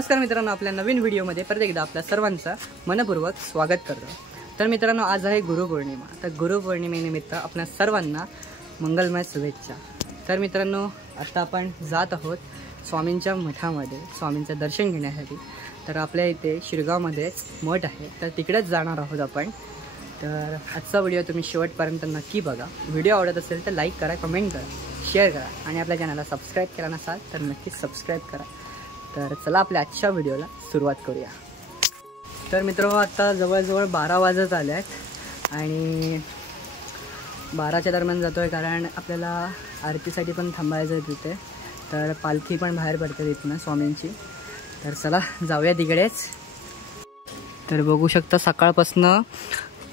नमस्कार मित्रांनो, आपल्या नवीन व्हिडिओमध्ये परत एकदा आपल्या सर्वांचं मनपूर्वक स्वागत करतो। तर मित्रांनो, आज आहे गुरुपौर्णिमा। तर गुरुपौर्णिमेनिमित्त आपल्या सर्वांना मंगलमय शुभेच्छा। तर मित्रांनो, आता आपण जात आहोत स्वामींच्या मठामध्ये स्वामींचं दर्शन घेण्यासाठी। तर आपल्या इथे शिरगावमध्ये मठ आहे, तर तिकडेच जाणार आहोत आपण। तर आजचा व्हिडिओ तुम्ही शेवटपर्यंत नक्की बघा। व्हिडिओ आवडत असेल तर लाईक करा, कमेंट करा, शेअर करा आणि आपल्या चॅनलला सबस्क्राईब केला नसाल तर नक्कीच सबस्क्राईब करा। तर चला आपल्या आजच्या व्हिडिओला सुरुवात करूया। तर मित्रांनो, आता जवळजवळ 12 वाजत आले आहेत आणि 12च्या दरम्यान जातो आहे, कारण आपल्याला आरतीसाठी पण थांबायचं आहे तिथे। तर पालखी पण बाहेर पडते तिथनं स्वामींची। तर चला जाऊया तिकडेच। तर बघू शकता सकाळपासनं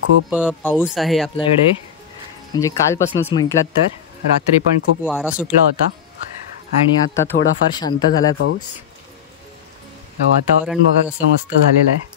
खूप पाऊस आहे आपल्याकडे, म्हणजे कालपासूनच म्हटलात तर। रात्री पण खूप वारा सुटला होता आणि आता थोडाफार शांत झाला आहे पाऊस। वातावरण बघा कसं मस्त झालेलं आहे।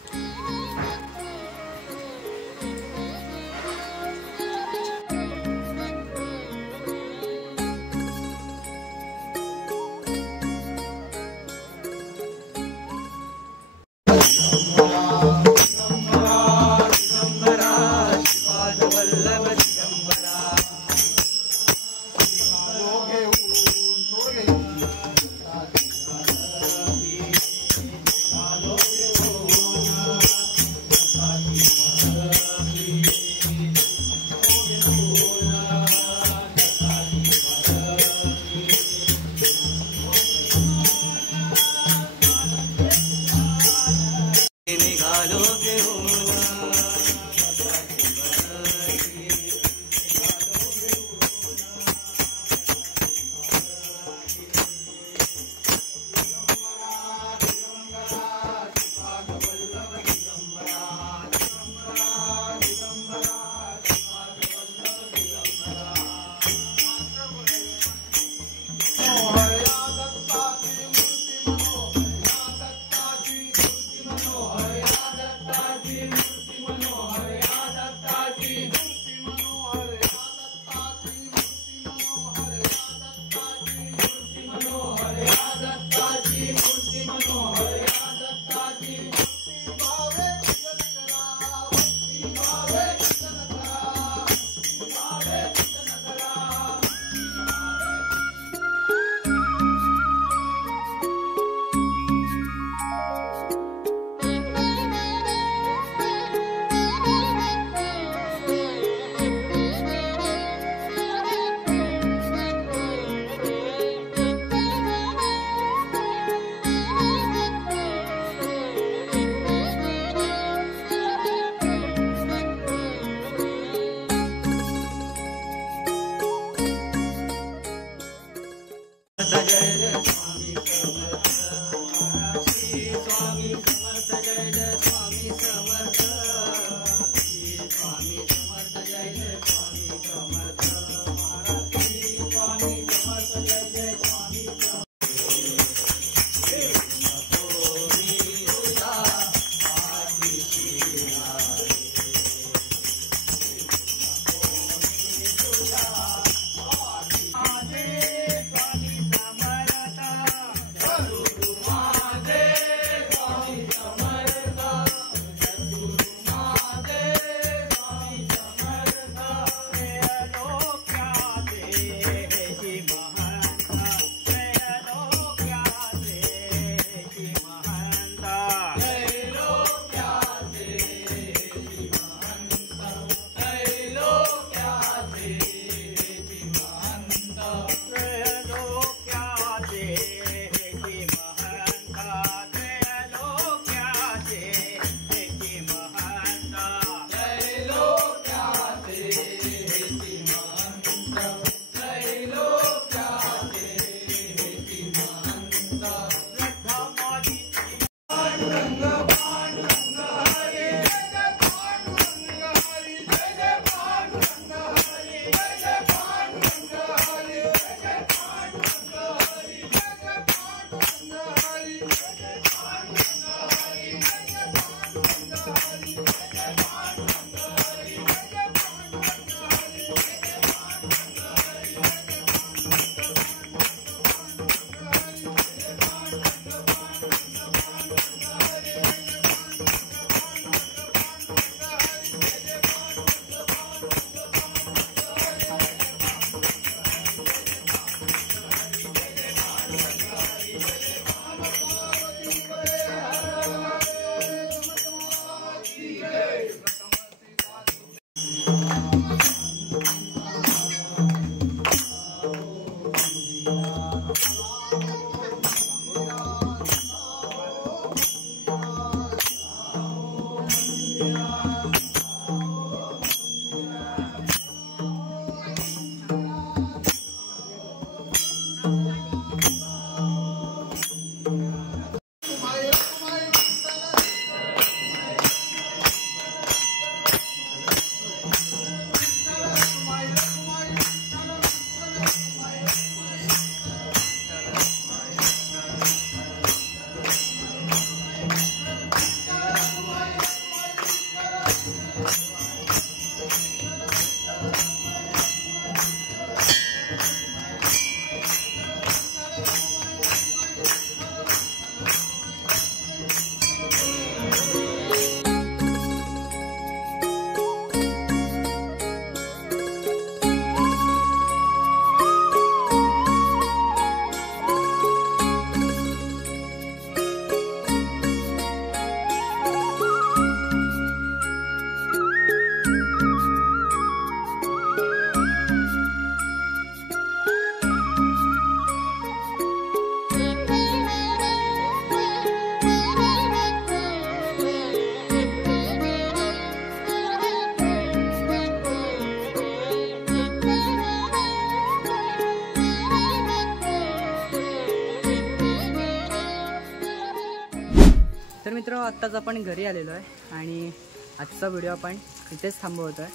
तर मित्रांनो आत्ताच आपण घरी आलेलो आहे आणि आजचा व्हिडिओ आपण इथेच थांबवतो आहे.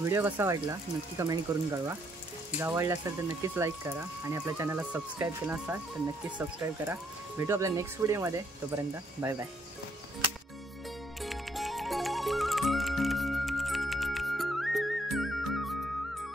व्हिडिओ कसा वाटला नक्की कमेंट करून कळवा. जर आवडला असेल तर नक्कीच लाईक करा आणि आपल्या चॅनलला सबस्क्राईब केला असाल तर नक्कीच सबस्क्राईब करा. भेटू आपल्या नेक्स्ट व्हिडिओमध्ये. तोपर्यंत बाय बाय.